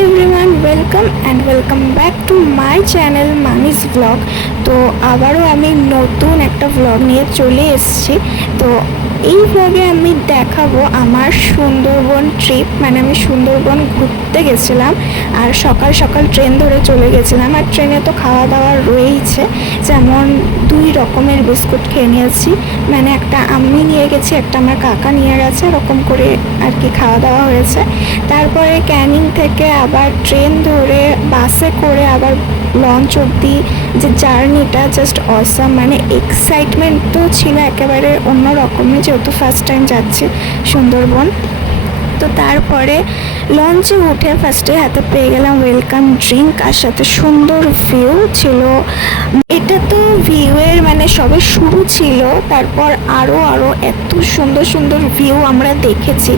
Everyone, welcome back to my channel Mani's blog. তো আবারও আমি নতুন একটা ব্লগ নিয়ে চলে এসেছি। তো এই ব্লগে আমি দেখাবো আমার সুন্দরবন ট্রিপ, মানে আমি সুন্দরবন ঘুরতে গেছিলাম আর সকাল সকাল ট্রেন ধরে চলে গেছিলাম। আর ট্রেনে তো খাওয়া দাওয়া রয়েইছে, যেমন 2 রকমের বিস্কুট খেয়ে নিয়েছি, মানে একটা আমি নিয়ে গেছি, একটা আমার কাকা নিয়ে গেছে, এরকম করে আর কি খাওয়া দাওয়া হয়েছে। তারপরে ক্যানিং থেকে আবার ট্রেন ধরে বাসে করে আবার লঞ্চ অবধি যে জার্নিটা জাস্ট অসাম, মানে এক্সাইটমেন্ট তো ছিল একেবারে অন্য রকমের, যেহেতু ফার্স্ট টাইম যাচ্ছি সুন্দরবন। তো তারপরে লঞ্চে উঠে ফার্স্টে হাতে পেয়ে গেলাম ওয়েলকাম ড্রিঙ্ক, আর সাথে সুন্দর ভিউ ছিল। এটা তো ভিউয়ের মানে সবে শুরু ছিল, তারপর আরও এত সুন্দর সুন্দর ভিউ আমরা দেখেছি।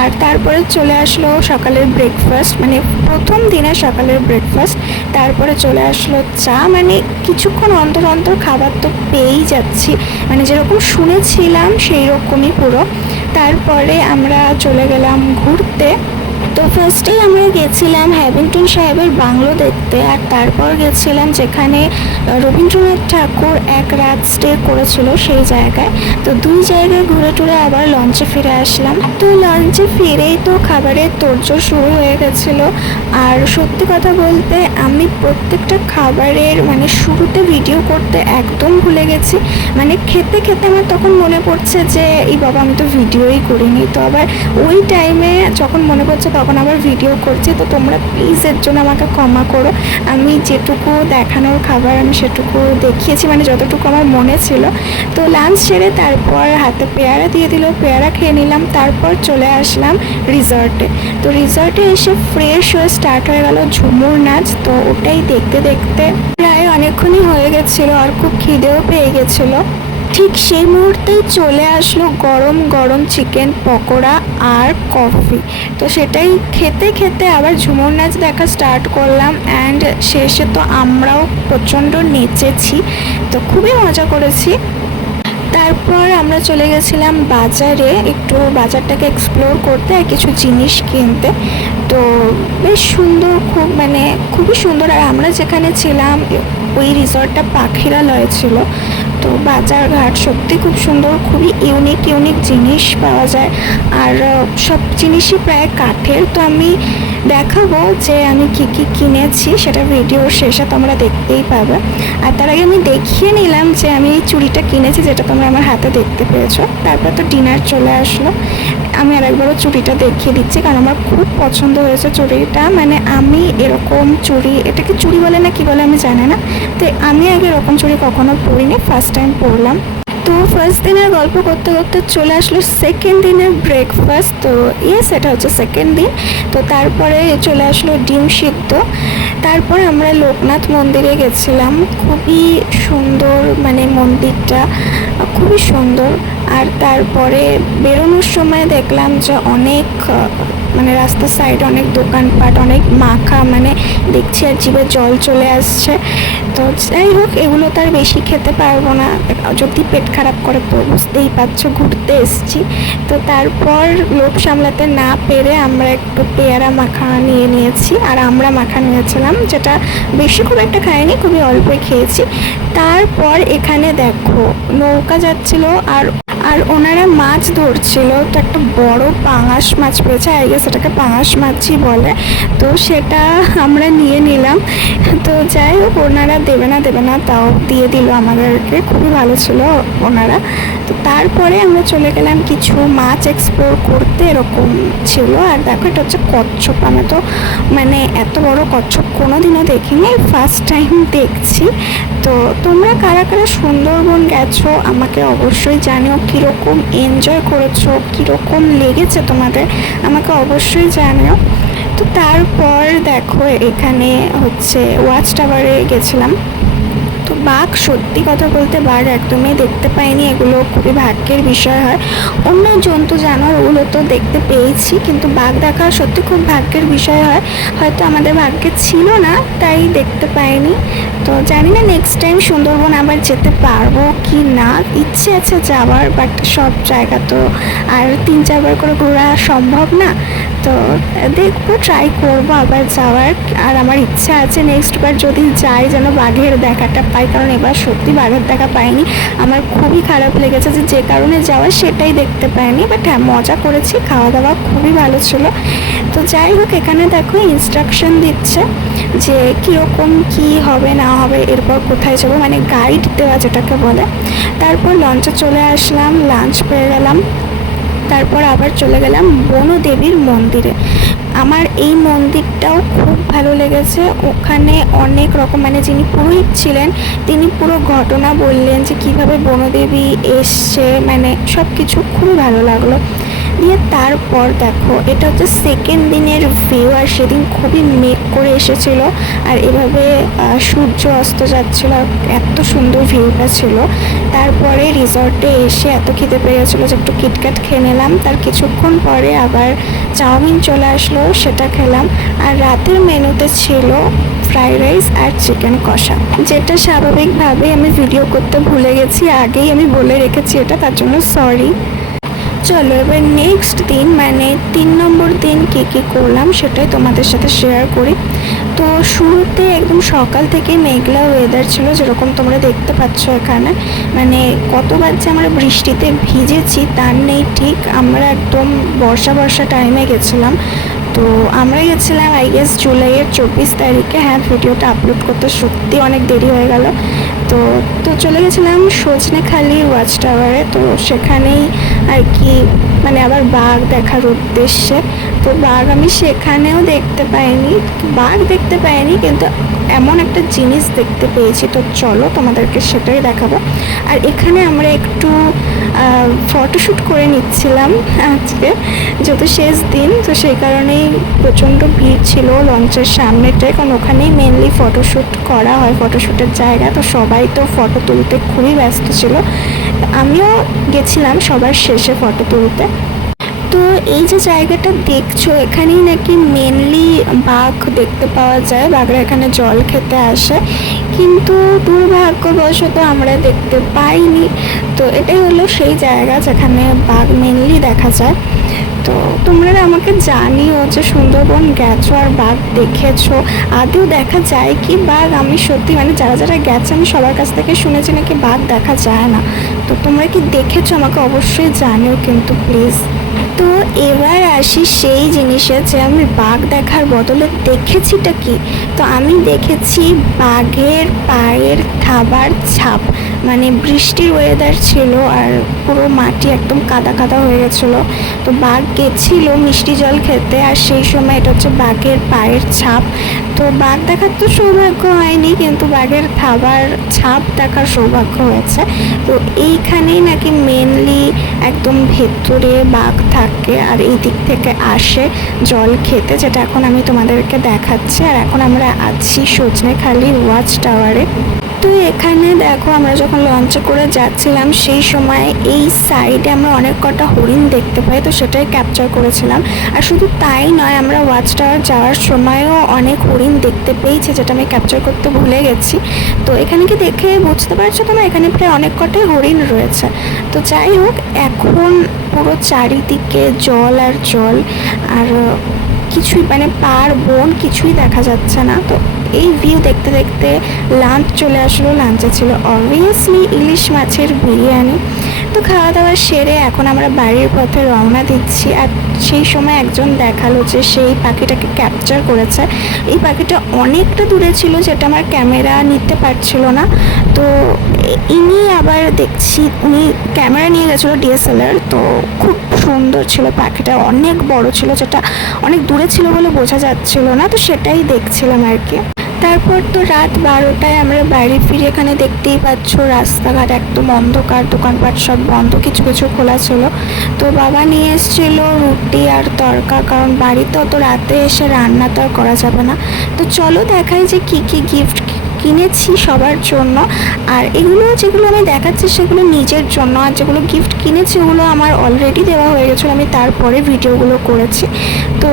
আর তারপরে চলে আসলো সকালের ব্রেকফাস্ট, মানে প্রথম দিনের সকালের ব্রেকফাস্ট। তারপরে চলে আসলো চা, মানে কিছুক্ষণ অন্তর অন্তর খাবার তো পেয়েই যাচ্ছি, মানে যেরকম শুনেছিলাম সেই রকমই পুরো। তারপরে আমরা চলে গেলাম ঘুরতে। তো ফার্স্টেই আমরা গেছিলাম হ্যামিল্টন সাহেবের বাংলো দেখতে, আর তারপর গেছিলাম যেখানে রবীন্দ্রনাথ ঠাকুর এক রাত স্টে করেছিল সেই জায়গায়। তো 2 জায়গায় ঘুরে টুরে আবার লঞ্চে ফিরে আসলাম। তো লঞ্চে ফিরেই তো খাবারের তোড়জোড় শুরু হয়ে গেছিলো। আর সত্যি কথা বলতে আমি প্রত্যেকটা খাবারের মানে শুরুতে ভিডিও করতে একদম ভুলে গেছি। মানে খেতে খেতে আমার তখন মনে পড়ছে যে এই বাবা আমি তো ভিডিওই করিনি। তো আবার ওই টাইমে যখন মনে পড়ছে তখন আবার ভিডিও করছি। তো তোমরা প্লিজ এর জন্য আমাকে ক্ষমা করো। আমি যেটুকু দেখানোর খাবার আমি সেটুকু দেখিয়েছি, মানে যতটুকু আমার মনে ছিল। তো লাঞ্চ সেরে তারপর হাতে পেয়ারা দিয়ে দিল, পেয়ারা খেয়ে নিলাম। তারপর চলে আসলাম রিসর্টে। তো রিসর্টে এসে ফ্রেশ হয়ে স্টার্ট হয়ে গেল ঝুমুর নাচ। তো ওটাই দেখতে দেখতে প্রায় অনেকক্ষণই হয়ে গেছিলো, আর খুব খিদেও পেয়ে গেছিলো। ঠিক সেই মুহূর্তেই চলে আসলো গরম গরম চিকেন পকোড়া আর কফি। তো সেটাই খেতে খেতে আবার ঝুমুর নাচ দেখা স্টার্ট করলাম। অ্যান্ড শেষে তো আমরাও প্রচণ্ড নেচেছি, তো খুবই মজা করেছি। তারপর আমরা চলে গেছিলাম বাজারে, একটু বাজারটাকে এক্সপ্লোর করতে আর কিছু জিনিস কিনতে। তো বেশ সুন্দর, খুব মানে খুবই সুন্দর। আর আমরা যেখানে ছিলাম ওই রিসর্টটা পাখিরালয় ছিল। তো বাজার ঘাট সত্যি খুব সুন্দর, খুবই ইউনিক জিনিস পাওয়া যায়। আর সব জিনিসই প্রায় কাঠের। তো আমি দেখাবো যে আমি কি কিনেছি, সেটা ভিডিওর শেষে তোমরা দেখতেই পাবে। আর তার আগে আমি দেখিয়ে নিলাম যে আমি এই চুড়িটা কিনেছি, যেটা তোমরা আমার হাতে দেখতে পেয়েছো। তারপর তো ডিনার চলে আসলো। আমি আরেকবারও চুড়িটা দেখিয়ে দিচ্ছি, কারণ আমার খুব পছন্দ হয়েছে চুড়িটা। মানে আমি এরকম চুড়ি, এটাকে চুড়ি বলে না কি বলে আমি জানি না। তো আমি আগে এরকম চুড়ি কখনো পরিনি, ফার্স্ট টাইম পরলাম। তো ফার্স্ট দিনের গল্প করতে করতে চলে আসলো সেকেন্ড দিনের ব্রেকফাস্ট। তো এটা হচ্ছে সেকেন্ড দিন। তো তারপরে চলে আসলো ডিম সিদ্ধ। তারপর আমরা লোকনাথ মন্দিরে গেছিলাম, খুবই সুন্দর, মানে মন্দিরটা খুবই সুন্দর। আর তারপরে বেরোনোর সময় দেখলাম যে অনেক মানে রাস্তার সাইডে অনেক দোকানপাট, অনেক মাখা, মানে দেখছি আর জিভে জল চলে আসছে। তো যাই হোক, এগুলো তো আর বেশি খেতে পারবো না, যদি পেট খারাপ করে তো বুঝতেই পারছো, ঘুরতে এসছি। তো তারপর লোভ সামলাতে না পেরে আমরা একটু পেয়ারা মাখা নিয়েছি, আর আমরা মাখা নিয়েছিলাম, যেটা বেশি খুব একটা খাইনি, খুবই অল্পই খেয়েছি। তারপর এখানে দেখো নৌকা যাচ্ছিল, আর ওনারা মাছ ধরছিল। তো একটা বড় পাঙাশ মাছ পেয়েছে, আই গেস এটাকে পাঙাশ মাছই বলে। তো সেটা আমরা নিয়ে নিলাম। তো যাই হোক, ওনারা দেবে না তাও দিয়ে দিল আমাদেরকে, খুবই ভালো ছিল ওনারা। তো তারপরে আমরা চলে গেলাম কিছু মাছ এক্সপ্লোর করতে, এরকম ছিল। আর দেখো এটা হচ্ছে কচ্ছপ। আমি তো মানে এত বড় কচ্ছপ কোনোদিনও দেখিনি, ফার্স্ট টাইম দেখছি। তো তোমরা কারা কারা সুন্দরবন গেছো আমাকে অবশ্যই জানিও, কীরকম এনজয় করেছো, কীরকম লেগেছে তোমাদের, আমাকে অবশ্যই জানিও। তো তারপর দেখো এখানে হচ্ছে ওয়াচ টাওয়ারে গেছিলাম। তো বাঘ, সত্যি কথা বলতে বাঘ একদমই দেখতে পাইনি, এগুলো খুবই ভাগ্যের বিষয় হয়। অন্য জন্তু জানোয়ার ওগুলো তো দেখতে পেয়েছি, কিন্তু বাঘ দেখা সত্যি খুব ভাগ্যের বিষয় হয়। হয়তো আমাদের ভাগ্যে ছিল না, তাই দেখতে পাইনি। তো জানি না নেক্সট টাইম সুন্দরবন আবার যেতে পারবো কি না, ইচ্ছে আছে যাওয়ার, বাট সব জায়গা তো আর 3-4 বার করে ঘোরা সম্ভব না। তো দেখবো, ট্রাই করবো আবার যাওয়ার। আর আমার ইচ্ছা আছে নেক্সট বার যদি যাই যেন বাঘের দেখাটা পাই, কারণ এবার সত্যি বাঘের দেখা পাইনি। আমার খুবই খারাপ লেগেছে যে কারণে যাওয়া সেটাই দেখতে পাইনি। বাট হ্যাঁ, মজা করেছি, খাওয়া দাওয়া খুবই ভালো ছিল। তো যাই হোক, এখানে দেখো ইনস্ট্রাকশন দিচ্ছে যে কীরকম কী হবে না হবে, এরপর কোথায় যাবো, মানে গাইড দেওয়া যেটাকে বলে। তারপর লঞ্চে চলে আসলাম, লাঞ্চ পেয়ে গেলাম। তারপর আবার চলে গেলাম বনদেবীর মন্দিরে। আমার এই মন্দিরটাও খুব ভালো লেগেছে। ওখানে অনেক রকম, মানে যিনি পুরোহিত ছিলেন তিনি পুরো ঘটনা বললেন যে কীভাবে বনদেবী এসছে, মানে সব কিছু খুবই ভালো লাগলো। দিয়ে তারপর দেখো, এটা হচ্ছে সেকেন্ড দিনের ভিউ, আর সেদিন খুবই মেঘ করে এসেছিল আর এভাবে সূর্য অস্ত যাচ্ছিল, আর এত সুন্দর ভিউটা ছিল। তারপরে রিসর্টে এসে এত খিদে পেয়ে গেছিলো যে একটু কিটক্যাট খেয়ে নিলাম। তার কিছুক্ষণ পরে আবার চাউমিন চলে আসলো, সেটা খেলাম। আর রাতের মেনুতে ছিল ফ্রাইড রাইস আর চিকেন কষা, যেটা স্বাভাবিকভাবে আমি ভিডিও করতে ভুলে গেছি, আগেই আমি বলে রেখেছি এটা, তার জন্য সরি। চলো এবার নেক্সট দিন, মানে 3 নম্বর দিন কী করলাম সেটাই তোমাদের সাথে শেয়ার করি। তো শুরুতে একদম সকাল থেকে মেঘলা ওয়েদার ছিল, যেরকম তোমরা দেখতে পাচ্ছ এখানে। মানে কতবার যে আমরা বৃষ্টিতে ভিজেছি তার নেই ঠিক। আমরা একদম বর্ষা টাইমে গেছিলাম। তো আমরা গেছিলাম আই গেস জুলাইয়ের 24 তারিখে। হ্যাঁ, ভিডিওটা আপলোড করতে সত্যি অনেক দেরি হয়ে গেল। তো চলে গেছিলাম সজনেখালি ওয়াচ টাওয়ারে। তো সেখানেই আর কি, মানে আবার বাঘ দেখার উদ্দেশ্যে। তো বাঘ আমি সেখানেও দেখতে পাইনি, কিন্তু এমন একটা জিনিস দেখতে পেয়েছি। তো চলো তোমাদেরকে সেটাই দেখাবো। আর এখানে আমরা একটু ফটোশ্যুট করে নিচ্ছিলাম আজকে, যেহেতু শেষ দিন, তো সেই কারণেই প্রচণ্ড ভিড় ছিল লঞ্চের সামনেটায়, কারণ ওখানেই মেনলি ফটোশ্যুট করা হয়, ফটোশ্যুটের জায়গা। তো সবাই তো ফটো তুলতে খুবই ব্যস্ত ছিল, আমিও গেছিলাম সবার শেষে ফটো তুলতে। তো এই যে জায়গাটা দেখছো, এখানেই নাকি মেনলি বাঘ দেখতে পাওয়া যায়, বাঘরা এখানে জল খেতে আসে, কিন্তু দুর্ভাগ্যবশত আমরা দেখতে পাইনি। তো এটাই হলো সেই জায়গা যেখানে বাঘ মেনলি দেখা যায়। তো তোমরা আমাকে জানিও যে সুন্দরবন গেছো আর বাঘ দেখেছো, আদৌ দেখা যায় কি বাঘ? আমি সত্যি, মানে যারা গেছে আমি সবার কাছ থেকে শুনেছি নাকি বাঘ দেখা যায় না। তো তোমরা কি দেখেছো আমাকে অবশ্যই জানিও কিন্তু প্লিজ। তো এবার আসি সেই জিনিসে যে আমি বাঘ দেখার বদলে দেখেছিটা কি। তো আমি দেখেছি বাঘের পায়ের থাবার ছাপ। মানে বৃষ্টির ওয়েদার ছিল আর পুরো মাটি একদম কাদা হয়ে গেছিলো। তো বাঘ গেছিল মিষ্টি জল খেতে, আর সেই সময় এটা হচ্ছে বাঘের পায়ের ছাপ। তো বাঘ দেখার তো সৌভাগ্য হয়নি, কিন্তু বাঘের থাবার ছাপ দেখার সৌভাগ্য হয়েছে। তো এইখানেই নাকি মেনলি একদম ভেতরে বাঘ থাকে আর এই দিক থেকে আসে জল খেতে, যেটা এখন আমি তোমাদেরকে দেখাচ্ছি। আর এখন আমরা আছি সজনেখালি ওয়াচ টাওয়ারে। তো এখানে দেখো, আমরা যখন লঞ্চে করে যাচ্ছিলাম সেই সময় এই সাইডে আমরা অনেক কটা হরিণ দেখতে পাই, তো সেটাই ক্যাপচার করেছিলাম। আর শুধু তাই নয়, আমরা ওয়াচ টাওয়ার যাওয়ার সময়ও অনেক হরিণ দেখতে পেয়েছি, যেটা আমি ক্যাপচার করতে ভুলে গেছি। তো এখানে কি দেখে বুঝতে পারছো তোমরা, এখানে প্রায় অনেক কটাই হরিণ রয়েছে। তো যাই হোক, এখন পুরো চারিদিকে জল আর জল, আর কিছুই, মানে পাড় বন কিছুই দেখা যাচ্ছে না। তো এই ভিউ দেখতে দেখতে লাঞ্চ চলে আসলো। লাঞ্চে ছিল অবভিয়াসলি ইলিশ মাছের বিরিয়ানি। তো খাওয়া দাওয়া সেরে এখন আমরা বাড়ির পথে রওনা দিচ্ছি। আর সেই সময় একজন দেখালো যে সেই পাখিটাকে ক্যাপচার করেছে। এই পাখিটা অনেকটা দূরে ছিল, যেটা আমার ক্যামেরা নিতে পারছিল না। তো ইনি আবার দেখছি উনি ক্যামেরা নিয়ে গেছিলো DSLR। তো খুব সুন্দর ছিল পাখিটা, অনেক বড় ছিল, যেটা অনেক দূরে ছিল বলে বোঝা যাচ্ছিল না। তো সেটাই দেখছিলাম আর কি। তারপর তো রাত 12টায় আমরা বাড়ি ফিরে। এখানে দেখতেই পাচ্ছ রাস্তাঘাট একদম অন্ধকার, দোকানপাট সব বন্ধ, কিছু খোলা ছিল। তো বাবা নিয়ে এসেছিল রুটি আর তরকা, কারণ বাড়িতে অত রাতে এসে রান্না তো আর করা যাবে না। তো চলো দেখাই যে কি গিফট কিনেছি সবার জন্য। আর এগুলো যেগুলো আমি দেখাচ্ছি সেগুলো নিজের জন্য, আর যেগুলো গিফট কিনেছি ওগুলো আমার অলরেডি দেওয়া হয়ে গেছিলো, আমি তারপরে ভিডিওগুলো করেছি। তো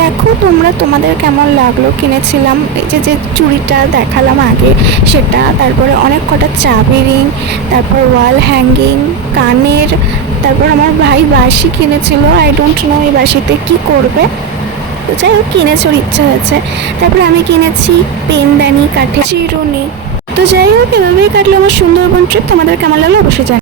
দেখো তোমরা, তোমাদের কেমন লাগলো। কিনেছিলাম এই যে চুড়িটা দেখালাম আগে সেটা, তারপরে অনেক কটা চাবি রিং, তারপর ওয়াল হ্যাঙ্গিং, কানের, তারপর আমার ভাই বাঁশি কিনেছিল। আই ডোন্ট নো এই বাঁশিতে কী করবে। তো যাই হোক কিনেছে, ওর ইচ্ছা হয়েছে। তারপরে আমি কিনেছি পেনদানি, কাঠের চিরুনি। তো যাই হোক এভাবেই কাটলো আমার সুন্দরবন ট্রিপ। তোমাদের কেমন লাগলো অবশ্যই জানাও।